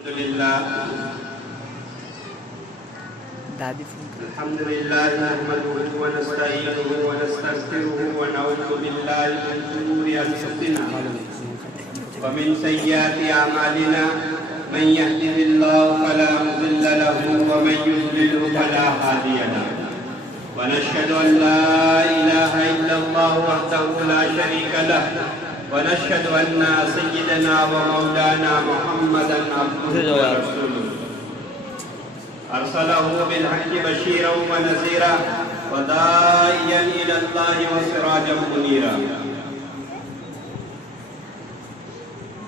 الحمد لله نحمده ونستعينه ونستغفره ونعوذ بالله من شرور أنفسنا ومن سيئات أعمالنا من يهده الله فلا مضل له ومن يضلل فلا هادي له ونشهد أن لا إله إلا الله وحده لا شريك له ونشهد أن سيدنا ومولانا محمدا عبده ورسوله أرسله بالحق بشيرا ونذيرا وداعيا إلى الله وسراجا منيرا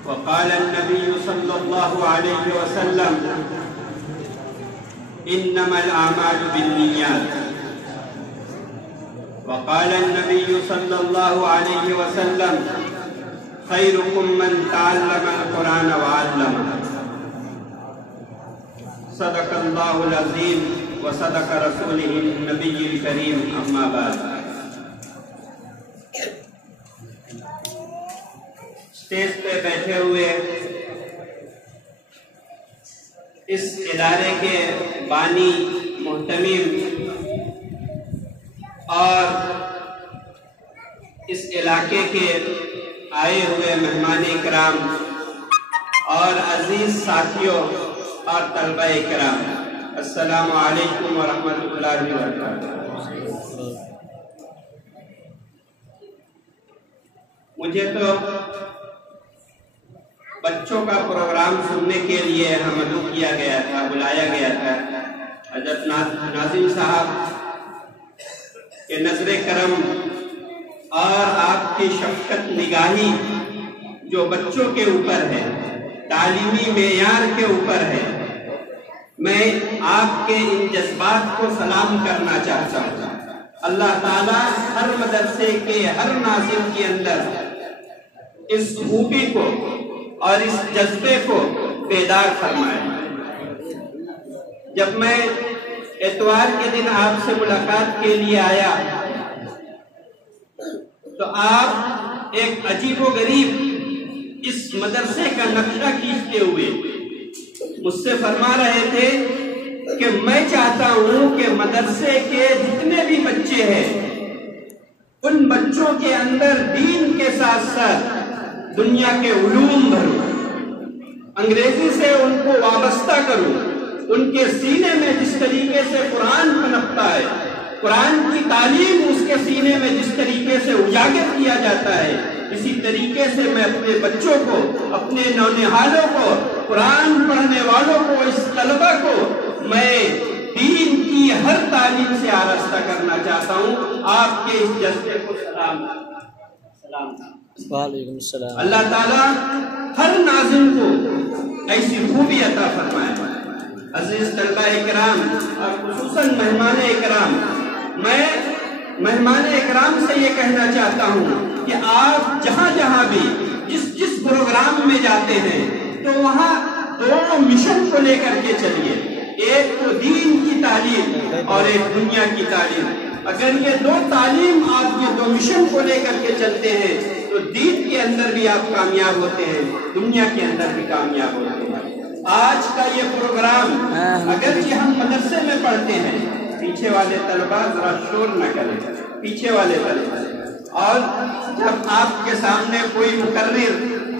وقال النبي صلى الله عليه وسلم إنما الأعمال بالنيات وقال النبي صلى الله عليه وسلم خيركم من تعلم القرآن وعلمه صدق الله العظيم وصدق رسوله النبي الكريم اما بعد اسٹیج پہ بیٹھے ہوئے اس ادارے کے بانی محتمم اور اس علاقے کے آئے ہوئے مہمان اکرام اور عزیز ساتھیوں اور طلبہ اکرام السلام علیکم ورحمۃ اللہ وبرکاتہ۔ مجھے تو بچوں کا پروگرام سننے کے لیے مدعو کیا گیا تھا، بلایا گیا تھا۔ حضرت ناظم صاحب کے نظر کرم اور آپ کی شفقت نگاہی جو بچوں کے اوپر ہے، تعلیمی معیار کے اوپر ہے، میں آپ کے ان جذبات کو سلام کرنا چاہتا ہوں۔ اللہ تعالیٰ ہر مدرسے کے ہر ناظم کے اندر اس خوبی کو اور اس جذبے کو بیدار فرمائے۔ جب میں اتوار کے دن آپ سے ملاقات کے لیے آیا تو آپ ایک عجیب و غریب اس مدرسے کا نقشہ کھینچتے ہوئے مجھ سے فرما رہے تھے کہ میں چاہتا ہوں کہ مدرسے کے جتنے بھی بچے ہیں ان بچوں کے اندر دین کے ساتھ ساتھ دنیا کے علوم بھروں، انگریزی سے ان کو وابستہ کروں، ان کے سینے میں جس طریقے سے قرآن پنپتا ہے، قرآن کی تعلیم اس کے سینے میں جس طریقے سے اجاگر کیا جاتا ہے، اسی طریقے سے میں اپنے بچوں کو، اپنے نونہالوں کو، قرآن پڑھنے والوں کو، اس طلبہ کو میں دین کی ہر تعلیم سے آراستہ کرنا چاہتا ہوں۔ آپ کے اس جذبے کو سلام۔ وعلیکم السلام۔ اللہ تعالیٰ ہر ناظم کو ایسی خوبی عطا فرمائے۔ عزیز طلبہ اکرام اور خصوصاً مہمان اکرام، میں مہمان اکرام سے یہ کہنا چاہتا ہوں کہ آپ جہاں جہاں بھی جس پروگرام میں جاتے ہیں تو وہاں دو مشن کو لے کر کے چلیے، ایک تو دین کی تعلیم اور ایک دنیا کی تعلیم۔ اگر یہ دو تعلیم آپ یہ دو مشن کو لے کر کے چلتے ہیں تو دین کے اندر بھی آپ کامیاب ہوتے ہیں، دنیا کے اندر بھی کامیاب ہوتے ہیں۔ آج کا یہ پروگرام اگرچہ ہم مدرسے میں پڑھتے ہیں، پیچھے والے طلبہ ذرا شور نہ کریں، پیچھے والے طلبہ، اور جب آپ کے سامنے کوئی مقرر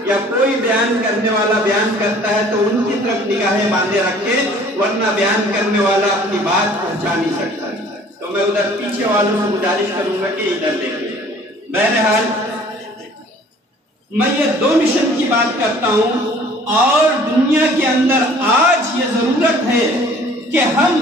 یا کوئی بیان کرنے والا بیان کرتا ہے تو ان کی طرف نگاہیں باندھے رکھیں، ورنہ بیان کرنے والا اپنی بات پہنچا نہیں سکتا۔ تو میں ادھر پیچھے والوں سے گزارش کروں گا کہ ادھر دیکھیں۔ بہرحال میں یہ دو مشن کی بات کرتا ہوں، اور دنیا کے اندر آج یہ ضرورت ہے کہ ہم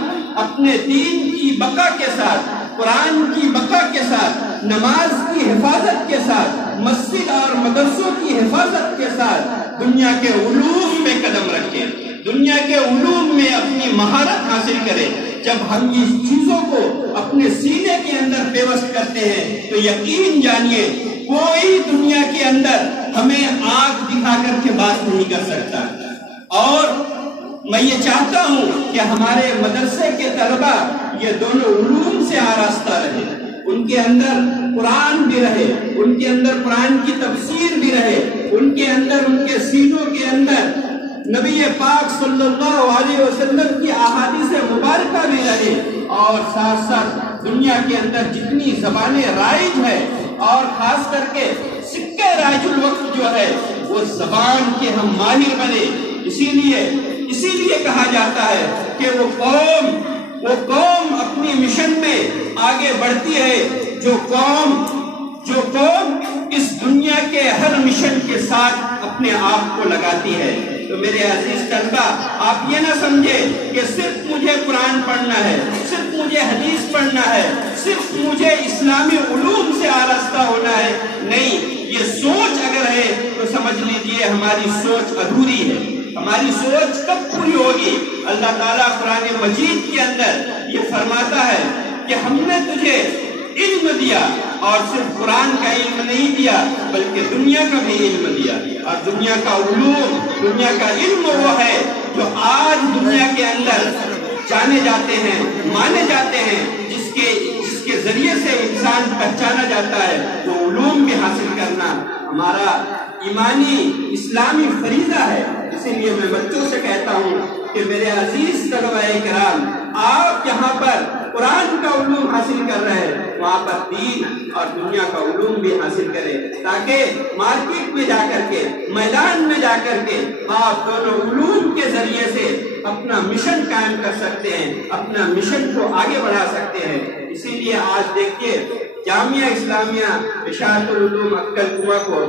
اپنے دین کی بقا کے ساتھ، قرآن کی بقا کے ساتھ، نماز کی حفاظت کے ساتھ، مسجد اور مدرسوں کی حفاظت کے ساتھ دنیا کے علوم میں قدم رکھیں، دنیا کے علوم میں اپنی مہارت حاصل کریں۔ جب ہم اس چیزوں کو اپنے سینے کے اندر پیوست کرتے ہیں تو یقین جانیے کوئی دنیا کے اندر ہمیں آنکھ دکھا کر کے بات نہیں کر سکتا۔ اور میں یہ چاہتا ہوں کہ ہمارے مدرسے کے طلبہ یہ دونوں علوم سے آراستہ رہے، ان کے اندر قرآن بھی رہے، ان کے اندر قرآن کی تفسیر بھی رہے، ان کے اندر ان کے سینوں کے اندر نبی پاک صلی اللہ علیہ وسلم کی احادیث مبارکہ بھی رہے، اور ساتھ ساتھ دنیا کے اندر جتنی زبانیں رائج ہے، اور خاص کر کے سکہ رائج الوقت جو ہے وہ زبان کے ہم ماہر بنے۔ اسی لیے کہا جاتا ہے کہ وہ قوم اپنی مشن میں آگے بڑھتی ہے جو قوم اس دنیا کے ہر مشن کے ساتھ اپنے آپ کو لگاتی ہے۔ تو میرے عزیز طلبہ، آپ یہ نہ سمجھے کہ صرف مجھے قرآن پڑھنا ہے، صرف مجھے حدیث پڑھنا ہے، صرف مجھے اسلامی علوم سے آراستہ ہونا ہے۔ نہیں، یہ سوچ اگر ہے تو سمجھ لیجئے ہماری سوچ ادھوری ہے۔ ہماری سوچ کب پوری ہوگی؟ اللہ تعالیٰ قرآن مجید کے اندر یہ فرماتا ہے کہ ہم نے تجھے علم دیا، اور صرف قرآن کا علم نہیں دیا بلکہ دنیا کا بھی علم دیا، اور دنیا کا علوم، دنیا کا علم وہ ہے جو آج دنیا کے اندر جانے جاتے ہیں، مانے جاتے ہیں، جس کے ذریعے سے انسان پہچانا جاتا ہے۔ وہ علوم بھی حاصل کرنا ہمارا ایمانی اسلامی فریضہ ہے۔ اسی لیے میں بچوں سے کہتا ہوں کہ میرے عزیز طلبہ کرام، آپ یہاں پر قرآن کا علوم حاصل کر رہے ہیں، وہاں پر دین اور دنیا کا علوم بھی حاصل کریں، تاکہ مارکیٹ میں جا کر کے، میدان میں جا کر کے آپ دونوں علوم کے ذریعے سے اپنا مشن قائم کر سکتے ہیں، اپنا مشن کو آگے بڑھا سکتے ہیں۔ اسی لیے آج دیکھیے جامعہ اسلامیہ اشاعت العلوم اٹکل کنواں کو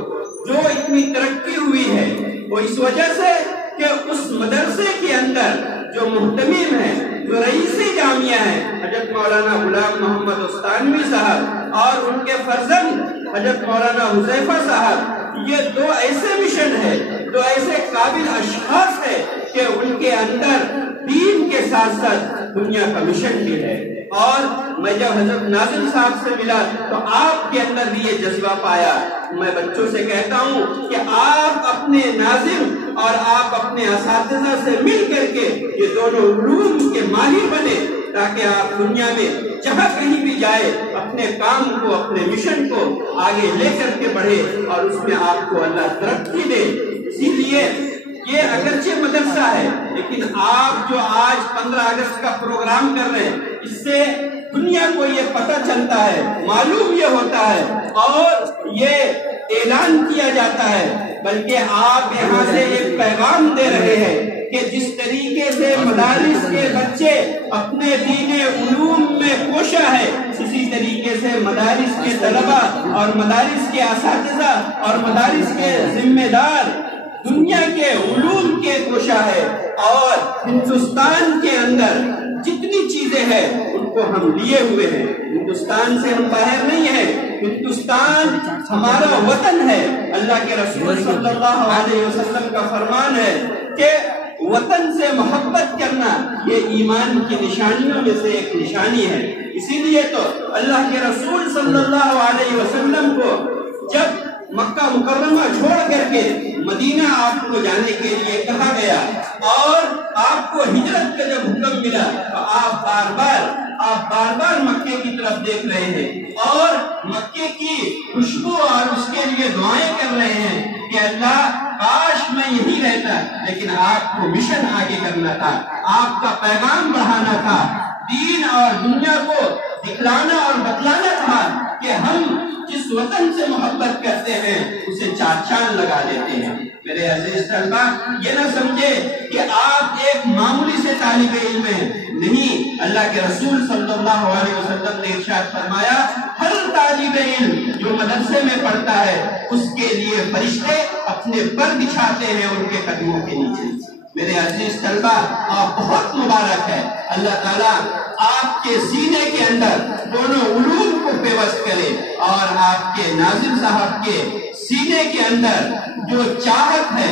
جو اتنی ترقی ہوئی ہے، وہ اس وجہ سے کہ اس مدرسے کے اندر جو محتمم ہے، جو رئیس جامعہ ہے، حضرت مولانا غلام محمد استانوی صاحب، اور ان کے فرزند حضرت مولانا حذیفہ صاحب، یہ دو ایسے مشن ہے، دو ایسے قابل اشخاص ہے کہ ان کے اندر دین کے ساتھ ساتھ دنیا کا مشن بھی ہے۔ اور میں جب حضرت ناظم صاحب سے ملا تو آپ کے اندر بھی یہ جذبہ پایا۔ میں بچوں سے کہتا ہوں کہ آپ اپنے ناظم اور آپ اپنے اساتذہ سے مل کر کے یہ دونوں علوم کے ماہر بنے، تاکہ آپ دنیا میں جہاں کہیں بھی جائے اپنے کام کو، اپنے مشن کو آگے لے کر کے بڑھے، اور اس میں آپ کو اللہ ترقی دے۔ اسی لیے یہ اگرچہ مدرسہ ہے، لیکن آپ جو آج 15 اگست کا پروگرام کر رہے ہیں، اس سے دنیا کو یہ پتہ چلتا ہے، معلوم یہ ہوتا ہے، اور یہ اعلان کیا جاتا ہے، بلکہ آپ یہاں سے ایک پیغام دے رہے ہیں کہ جس طریقے سے مدارس کے بچے اپنے دین علوم میں کوشاں ہے، اسی طریقے سے مدارس کے طلبہ اور مدارس کے اساتذہ اور مدارس کے ذمہ دار دنیا کے علوم کے کوشاں ہے، اور ہندوستان کے اندر جتنی چیزیں ہیں ان کو ہم لیے ہوئے ہیں۔ ہندوستان سے ہم باہر نہیں ہیں، ہندوستان ہمارا وطن ہے۔ اللہ کے رسول صلی اللہ علیہ وسلم کا فرمان ہے کہ وطن سے محبت کرنا یہ ایمان کی نشانیوں میں سے ایک نشانی ہے۔ اسی لیے تو اللہ کے رسول صلی اللہ علیہ وسلم کو جب مکہ مکرمہ چھوڑ کر کے مدینہ آپ کو جانے کے لیے کہا گیا، اور آپ کو ہجرت کا جب حکم ملا تو آپ بار بار مکے کی طرف دیکھ رہے ہیں، اور مکے کی خوشبو اور اس کے لیے دعائیں کر رہے ہیں کہ اللہ کاش میں یہی رہتا، لیکن آپ کو مشن آگے کرنا تھا، آپ کا پیغام بڑھانا تھا، دین اور دنیا کو دکھلانا اور بتلانا تھا کہ ہم جس وطن سے محبت کرتے ہیں اسے چار چاند لگا دیتے ہیں۔ میرے عزیز طلبہ، یہ نہ سمجھے کہ آپ ایک معمولی سے طالب علم ہیں، نہیں، اللہ کے رسول صلی اللہ علیہ وسلم نے ارشاد فرمایا ہر طالب علم جو مدرسے میں پڑھتا ہے اس کے لیے فرشتے اپنے پر بچھاتے ہیں ان کے قدموں کے نیچے۔ میرے عزیز طلبہ، آپ بہت مبارک ہے، اللہ تعالیٰ آپ کے سینے کے اندر دونوں علوم کو پیوست کرے، اور آپ کے ناظم صاحب کے سینے کے اندر جو چاہت ہے،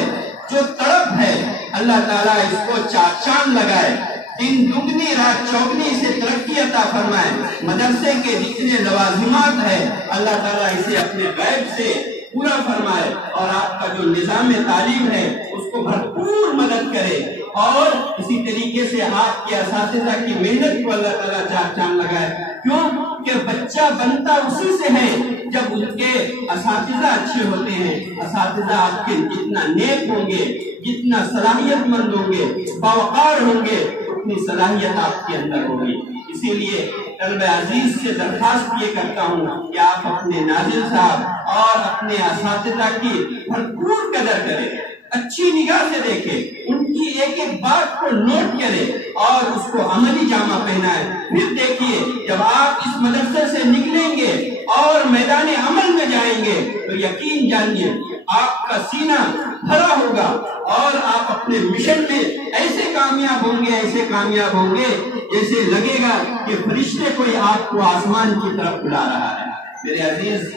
جو تڑپ ہے، اللہ تعالیٰ اس کو چار چاند لگائے، دن دگنی رات چوگنی سے ترقی عطا فرمائے، مدرسے کے جتنے لوازمات ہیں اللہ تعالیٰ اسے اپنے غیب سے پورا فرمائے، اور آپ کا جو نظام تعلیم ہے اس کو بھرپور مدد کرے، اور اسی طریقے سے آپ کے اساتذہ کی محنت کو اللہ تعالیٰ چار چاند لگائے۔ کیوں؟ کہ بچہ بنتا اسی سے ہے جب ان کے اساتذہ اچھے ہوتے ہیں۔ اساتذہ آپ کے جتنا نیک ہوں گے، جتنا صلاحیت مند ہوں گے، باوقار ہوں گے، اتنی صلاحیت آپ کے اندر ہوگی۔ اسی لیے طلبہ عزیز سے درخواست یہ کرتا ہوں کہ آپ اپنے ناظر صاحب اور اپنے اساتذہ کی بھرپور قدر کریں، اچھی نگاہ سے دیکھیں، ان کی ایک ایک بات کو نوٹ کریں اور اس کو عملی جامہ پہنائیں۔ پھر دیکھیے جب آپ اس مدرسے سے نکلیں گے اور میدان عمل میں جائیں گے تو یقین جانیے آپ کا سینہ بھرا ہوگا اور آپ اپنے مشن میں ایسے کامیاب ہوں گے، ایسے کامیاب ہوں گے جیسے لگے گا کہ فرشتے کوئی آپ کو آسمان کی طرف بلا رہا ہے۔ میرے عزیز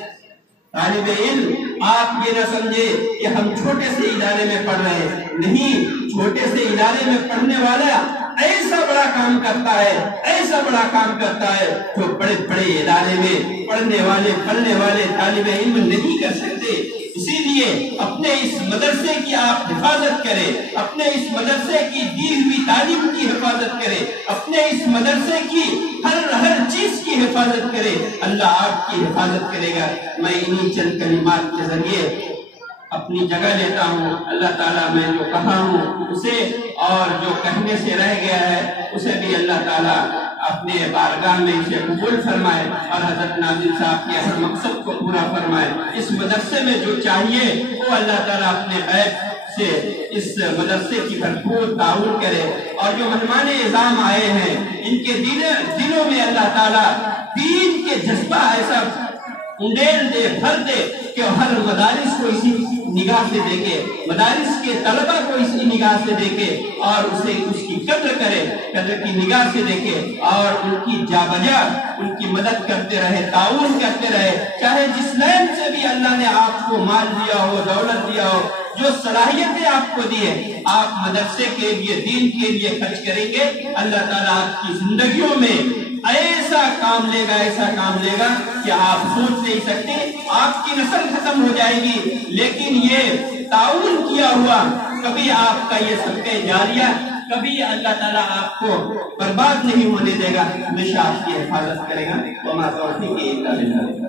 طالب علم، آپ یہ نہ سمجھے کہ ہم چھوٹے سے ادارے میں پڑھ رہے ہیں، نہیں، چھوٹے سے ادارے میں پڑھنے والا ایسا بڑا کام کرتا ہے، ایسا بڑا کام کرتا ہے جو بڑے بڑے ادارے میں پڑھنے والے طالب علم نہیں کر سکتے۔ اسی لیے اپنے اس مدرسے کی آپ حفاظت کریں، اپنے اس مدرسے کی دی ہوئی تعلیم کی حفاظت کریں، اپنے اس مدرسے کی ہر چیز کی حفاظت کریں، اللہ آپ کی حفاظت کرے گا۔ میں انہی چند کلمات کے ذریعے اپنی جگہ لیتا ہوں۔ اللہ تعالیٰ میں جو کہا ہوں اسے اور جو کہنے سے رہ گیا ہے اسے بھی اللہ تعالیٰ اپنے بارگاہ میں اسے قبول فرمائے اور حضرت ناظم صاحب کے ہر مقصد کو پورا فرمائے۔ اس مدرسے میں جو چاہیے وہ اللہ تعالیٰ اپنے غیب سے اس مدرسے کی بھرپور تعاون کرے، اور جو مہمان اعظام آئے ہیں ان کے دلوں میں اللہ تعالیٰ دین کے جذبہ ایسا انڈیل دے، بھر دے کہ ہر مدارس کو اسی نگاہ سے دیکھے، مدارس کے طلبہ کو اسی نگاہ سے دیکھے اور اسے اس کی قدر کرے، قدر کی نگاہ سے دیکھے اور ان کی جا بجا ان کی مدد کرتے رہے، تعاون کرتے رہے۔ چاہے جس لین سے بھی اللہ نے آپ کو مال دیا ہو، دولت دیا ہو، جو صلاحیتیں آپ کو دی ہے، آپ مدرسے کے لیے، دین کے لیے خرچ کریں گے، اللہ تعالیٰ آپ کی زندگیوں میں ایسا کام لے گا کہ آپ سوچ نہیں سکتے۔ آپ کی نسل ختم ہو جائے گی لیکن یہ تعاون کیا ہوا کبھی آپ کا یہ صدقہ جاریہ کبھی اللہ تعالیٰ آپ کو برباد نہیں ہونے دے گا، ہمیشہ آپ کی حفاظت کرے گا۔ وما توفیقی الا باللہ۔